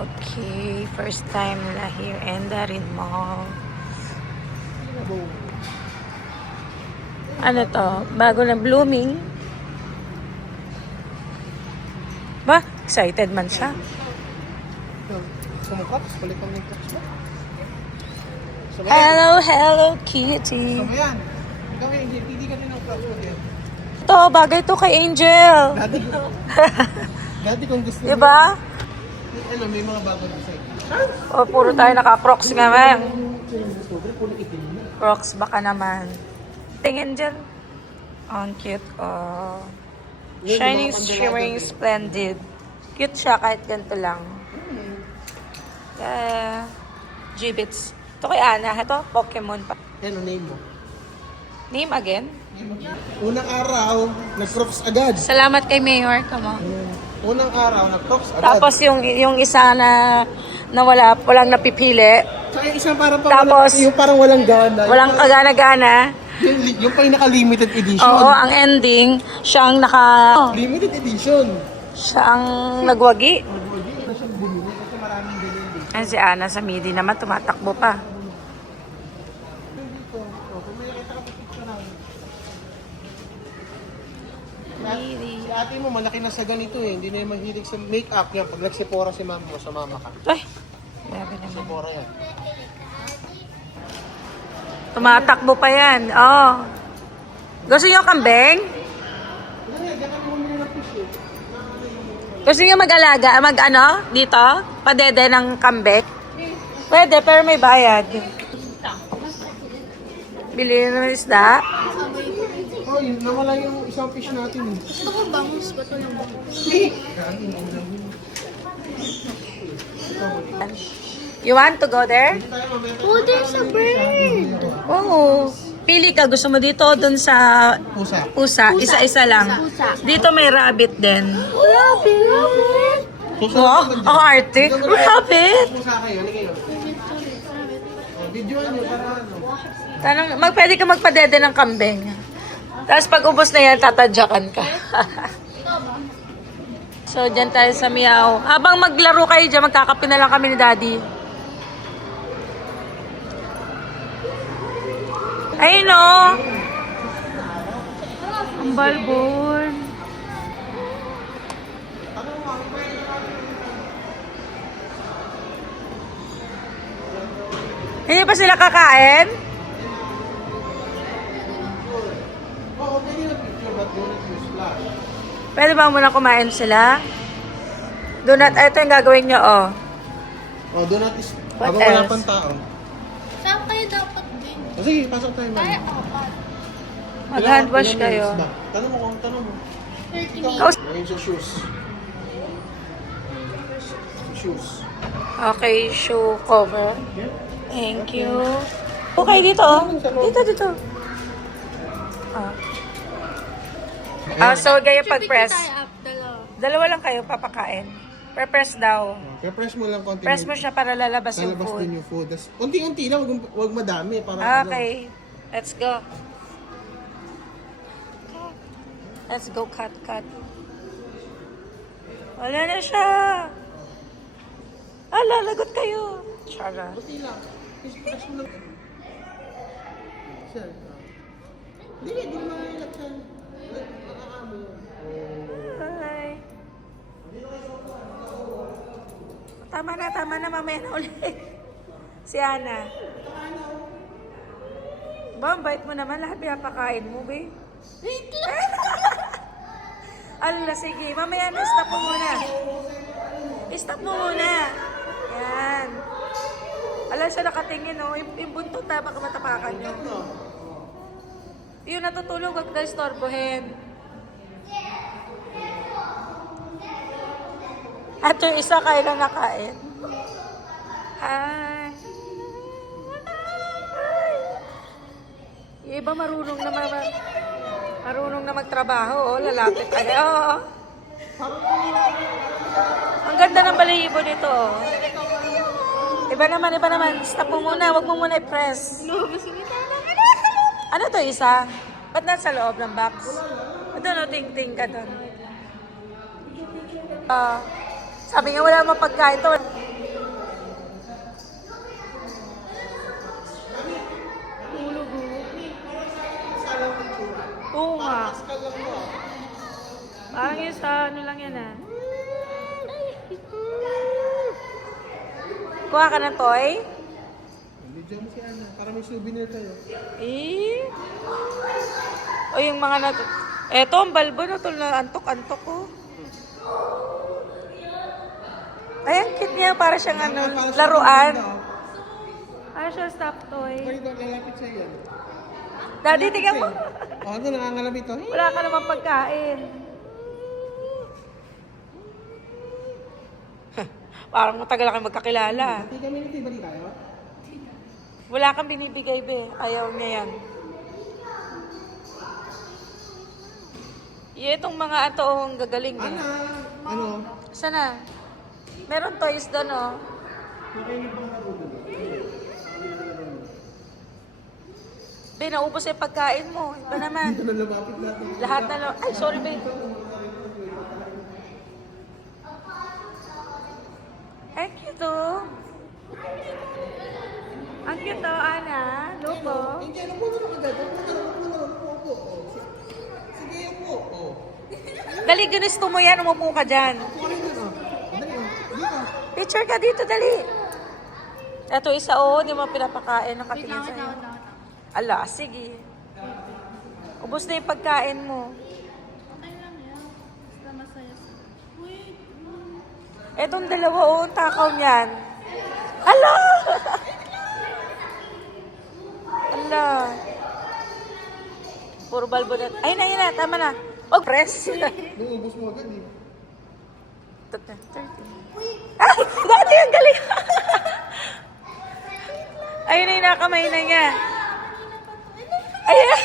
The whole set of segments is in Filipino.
Okay, first time nila here in Darin Mall. Ano to? Bago na blooming. Ba? Excited man siya. Sumukat, balik kami ng touch mo. Hello, hello, kitty. Sama yan. Ikaw hindi ka rin ng clutch mo din. Ito, bagay to kay Angel. Dati kung gusto Diba? Ano, may mga bagong design. O, puro tayo naka-crocs nga, ma'am. Crocs baka naman. Tingin dyan. Ang cute, oh. Shining, shimmering, splendid. Cute siya kahit ganito lang. G-Bits. Ito kay Ana. Ito, Pokemon pa. Ano, name mo? Name again? Unang araw, nag-crocs agad. Salamat kay Mayor. Come on. Unang araw, nag-crocs agad. Tapos yung isa na walang napipili. Saka yung isang parang Tapos, yung parang walang gana. Walang kagana-gana. Yung pa yung naka-limited edition. Oo, ang ending, siyang Limited edition. siyang nagwagi. Hindi siyang bumili kasi maraming bilhin. Ay, si Ana sa midi naman, tumatakbo pa. Dito, kung may nakita ka picture na. Si ate mo, malaki na sa ganito eh. Hindi na yung mahilig sa make-up yan. Pag nagsipora si mama mo, sa mama ka. Ay, grabe naman. Sipora yan. Tumatakbo pa yan. Oh. Gusto niyo kambing? Gusto niyo mag-alaga? Dito? Padede ng kambing? Pwede, pero may bayad. Bili ng isda? Oh, yun, nawala yung isang fish natin. Gusto ko bangus. Bato ng bangus. You want to go there? Oh, there's a bird. Oo. Pili ka. Gusto mo dito o dun sa Pusa. pusa? Isa-isa lang. Pusa. Dito may rabbit din. Rabbit. Pusa Oh, naman dyan. ang arte. Rabbit! Pusa kayo, ano kayo? Videoan nyo para ano. Pwede ka magpadede ng kambing. Tapos pag ubos na yan, tatadyakan ka. So, dyan tayo sa Miao. Habang maglaro kayo dyan, magkakape na lang kami ni Daddy. Ayun o! Ang balbon. Hindi pa sila kakain? Oo, pwede yung picture but do not use flash. Pwede ba muna kumain sila? Donut, ito yung gagawin nyo, oh. Oh, do not is... What Habang wala else? pang tao. Saan kayo dapat din? Oh, sige, pasok tayo man. Kaya apat. Mag-hand wash Ilang kayo. minutes ba? Tanong mo. 30 minutes. Kaus- Ngayon sa shoes. Shoes. Okay, shoe cover. Thank you. Okay, dito, oh. Dito. So, gaya pag-press. Tayo up, dalawa. Dalawa lang kayo papakain. Per-press daw. Kaya press mo lang konti. Press mo siya para lalabas yung Lalabas food. din yung food. Tas, unti-unti lang, wag madami. Para Okay, let's go. Let's go, cut. Wala na siya. Lagot kayo. Chara. Unti lang. Press mo lang. Sir. Di mo makakilaksan. Nakakamo. Hi. Tama na, mamaya na ulit. Si Ana. Ba, ang bait mo naman. Lahat pinapakain mo, be. Ala, sige. Mamaya na, stop mo muna. Stop mo muna. Yan. Ala, siya nakatingin, oh. Yung buntot na, baka matapakan nyo. Yung natutulog, wag na istorbohin. At yung isa kayo lang nakain. Hi. Yung iba marunong na magtrabaho, oh. Lalapit agad. Oo. Ang ganda ng balahibo nito, oh. Iba naman. Stop mo muna. Wag mo muna i-press. Ano to isa? Ba't nasa loob ng box? Ito no, ting-ting ka doon. Sabi nga wala mapagkain to. Oo nga. Pascal lang mo. Parang yung sa ano lang yan ah. Kuha ka ng toy? Video mo si Ana, para may souvenir tayo. Eh. O yung mga nag... Eto, ang balbo na to na antok-antok ko. Ay, ang cute niya. Para siyang ano, laruan. Para siyang stuffed toy. Ganito, lalapit sa'yo yan. Daddy, tingnan mo. Oh, ano, nangangalapit to? Wala ka naman pagkain. Parang matagal na kayo magkakilala. Hindi kami nitibali tayo. Wala kang binibigay, be. Ayaw niya yan. Itong mga ato, ang gagaling eh. Ana, ano? Sana? Meron toys doon, oh. Nakainip ang laro doon. Be, naubos yung pagkain mo. Iba naman. Dito na lumapit lahat ng... Lahat na lang. Ay, sorry, be. Ay, cute, oh. Ang cute, oh, Ana. Lopo. Hindi, ano po na agad? Upo. Sige, upo. Dali, ginusto mo yan. Umupo ka dyan. Upo rin dun, oh. Dali, oh. Dito. Picture ka dito, dali. Ito, isa, oh. Di mo pinapakain. Nakatingin sa'yo. Ala, sige. Ubus na yung pagkain mo. Okay lang yan. Basta masaya siya. Wait. Etong dalawa, oh. Ang takaw niyan. Ala! Ala. Puro balbo na. Ay, na, yun na. Tama na. Oh, press. Naubos mo agad, eh. 30. Ah! Dati ang galing! Ayun na yung nakamay na niya. Ayan!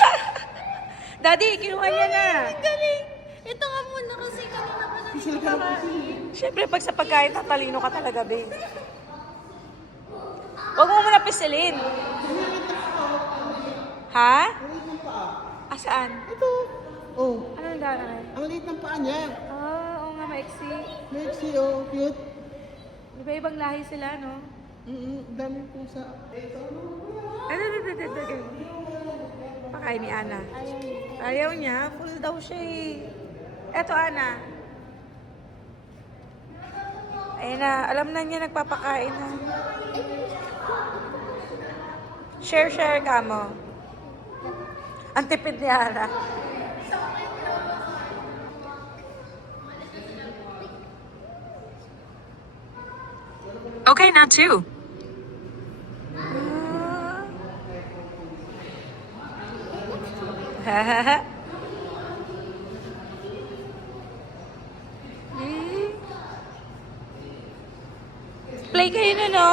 Daddy, kinuha niya na. Galing. Ito nga muna kasi kanina pa natin nakakain. Siyempre, pag sa pagkain, tatalino ka talaga, babe. Huwag mo muna pisilin. Ha? Asaan? Ito. Oh, Ano ang daan? ang liit ng paa niya. Oo nga, maiksi. Lexi, oh, cute. Di ba ibang lahi sila, no? Dami pusa. Ano? Pakain ni Ana. Ayaw niya. Full daw siya eh. Eto, Ana. Ayun na. Alam na niya nagpapakain na. Share ka mo. Ang tipid ni Ana. Okay, now two. Play kayo na, no?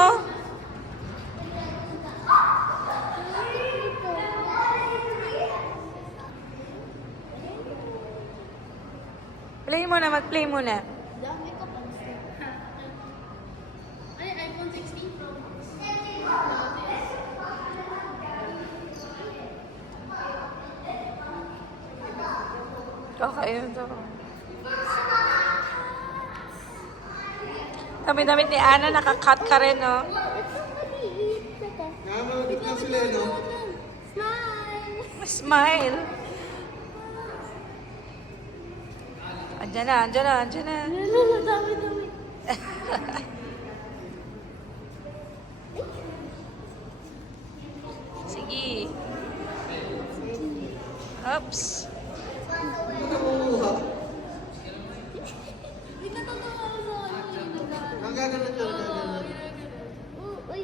Play mo na, mag-play mo na. Dami ko pa. Ay, iPhone 16 Pro Max. Okay, yun to. Damit-damit ni Ana, nakakat ka rin, no? Nakamalagit lang sila, no? Smile! Smile. Andyan na. Dami. Sige. Oops. Hindi ka tatawa sa akin. Ang gaganon yun, gaganon. Uy.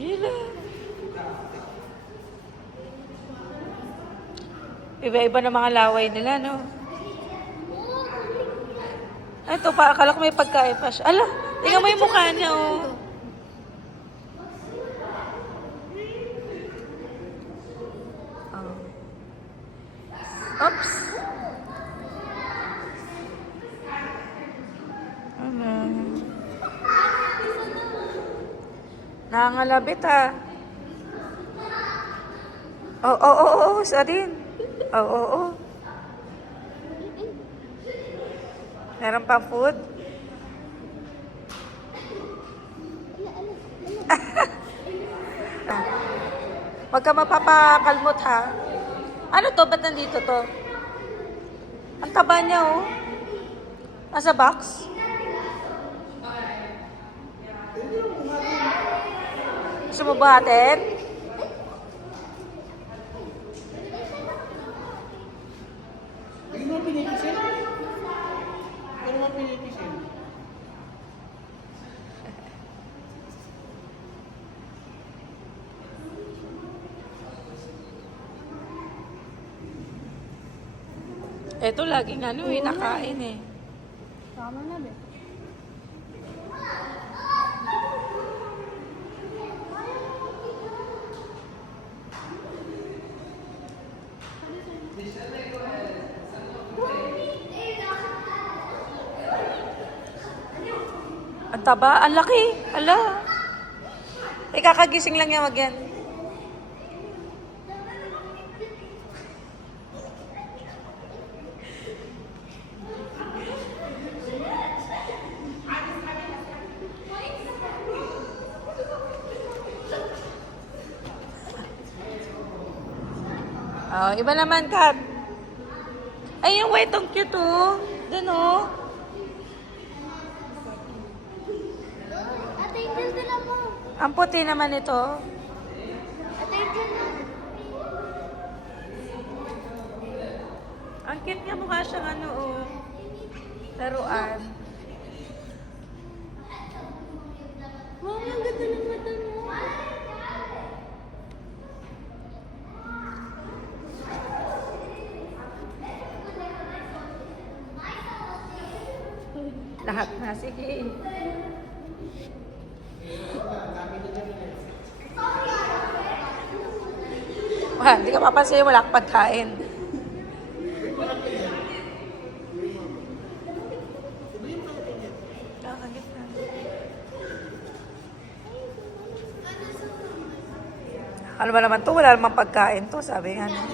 Yun. Iba-iba na mga laway nila, no? Ito pa, akala ko may pagkain pa siya. Ala, tingnan mo yung mukha niya, oh. Oops. Ano? Nangangalabit, ah. Oo, sa din. Oo. Meron pa food? Huwag ka mapapakalmot ha. Ano to? Ba't nandito to? Ang taba niya oh. Nasa box? Gusto mo buhatin? Hindi mo pinipisil? Ano mo pinipisil? Eto, laging ano eh, nakain eh. Tama na, be. Ang taba, ang laki. Ala. Eh, kakagising lang yan, wag yan. Oh, iba naman, Kat. Ay, yung white, ang cute, oh. Dun, oh. Ate, Angel, dala mo. Ang puti naman ito. Ate, Angel, na. Ang cute niya, mukha siyang ano, oh. Laruan. Wow, ang ganda ng mata mo. Lahat na, sige. Wah, hindi ka papansin, wala kang pagkain. Ano ba naman to? Wala namang pagkain to, sabi nga. No?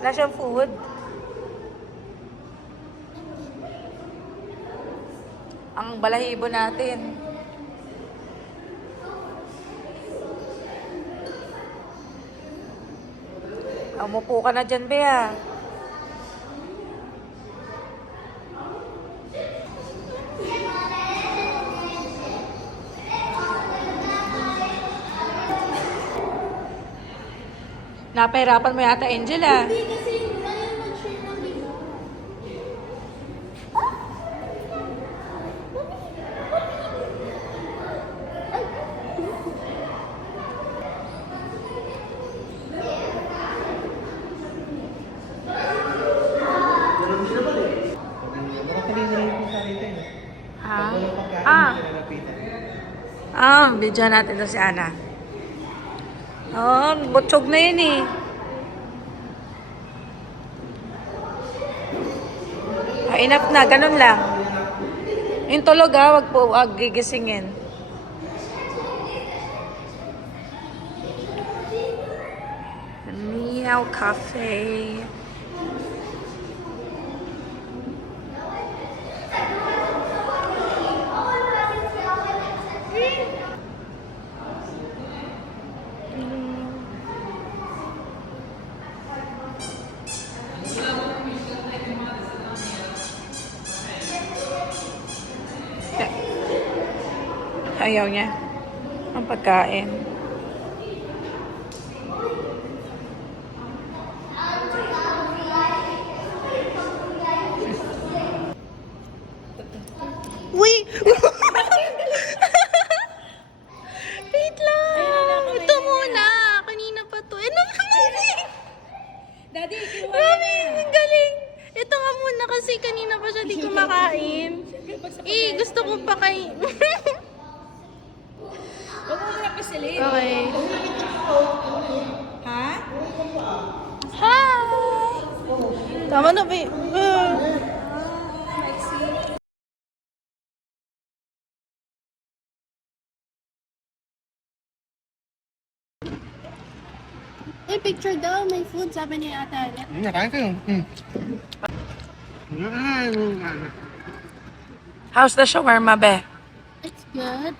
Wala siyang food. Ang balahibo natin. Umupo ka na dyan, Bea. Napahirapan mo yata, Angel, ah. Hindi kasi ayaw mag-share ng video. Nakatalina rin po sa akin tayo. Ah. Walang pagkain, Ah. hindi nalapitan. Video natin to si Ana. Oh, butchog na yun eh. Ah, enough na, ganun lang. Yung tulog wag po, wag gigisingin. Meow Cafe. Ayaw niya. Ang pagkain. Uy! Wait lang! Ito muna! Kanina pa to. Ano naman eh? Daddy, kinuha Mami, ang galing! Ito nga muna kasi kanina pa siya di kumakain. Gusto ko pa kay... Huwag mo na pasilin. Okay. Ha? Hi! Tama na ba yun? Picture daw, may food, sabi ni Ate Alet. Nakain kayo. How's the shawarma, be? It's good.